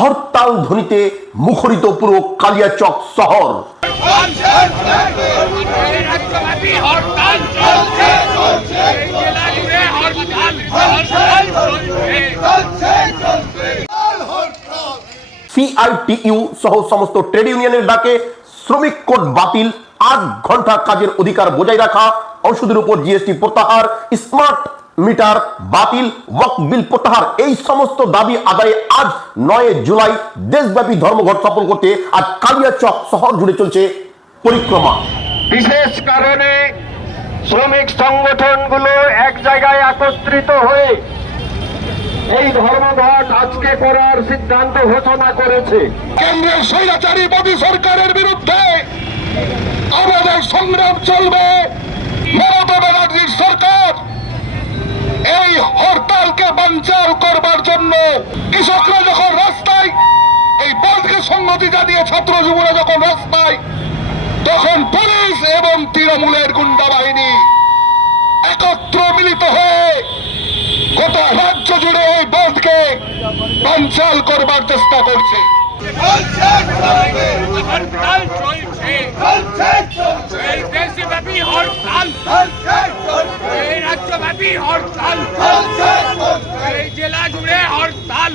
হরতাল ধ্বনিতে মুখরিত পুরো কালিয়াচক শহর। সিআইটিইউ সহ সমস্ত ট্রেড ইউনিয়নের ডাকে শ্রমিক কোড বাতিল, 8 ঘন্টা কাজের অধিকার বজায় রাখা, ঔষধের উপর জিএসটি প্রত্যাহার, স্মার্ট মিটার বাতিল, ওয়াকফ বিল প্রত্যাহার, এই সমস্ত দাবি আদায়ে আজ 9 জুলাই দেশব্যাপী ধর্মঘট সফল করতে আজ কালিয়াচক শহর জুড়ে চলছে পরিক্রমা। বিশেষ কারণে শ্রমিক সংগঠনগুলো এক জায়গায় একত্রিত হয়ে এই ধর্মঘট আজকে করার সিদ্ধান্ত ঘোষণা করেছে। কেন্দ্রের স্বৈরাচারী মোদী সরকারের বিরুদ্ধে আমাদের সংগ্রাম চলবে। মমতা ব্যানার্জির সরকার এই হরতালকে বানচাল করবার জন্য, কৃষকরা যখন রাস্তায়, এই বন্ধকে সংহতি জানিয়ে ছাত্র যুবরা যখন রাস্তায়, তখন পুলিশ এবং তৃণমূলের গুন্ডা বাহিনী একত্র মিলিত হয়ে গোটা রাজ্য জুড়ে এই বন্ধকে বানচাল করবার চেষ্টা করছে। দেশব্যাপী হরতাল, রাজ্যব্যাপী হরতাল, জেলা জুড়ে হরতাল।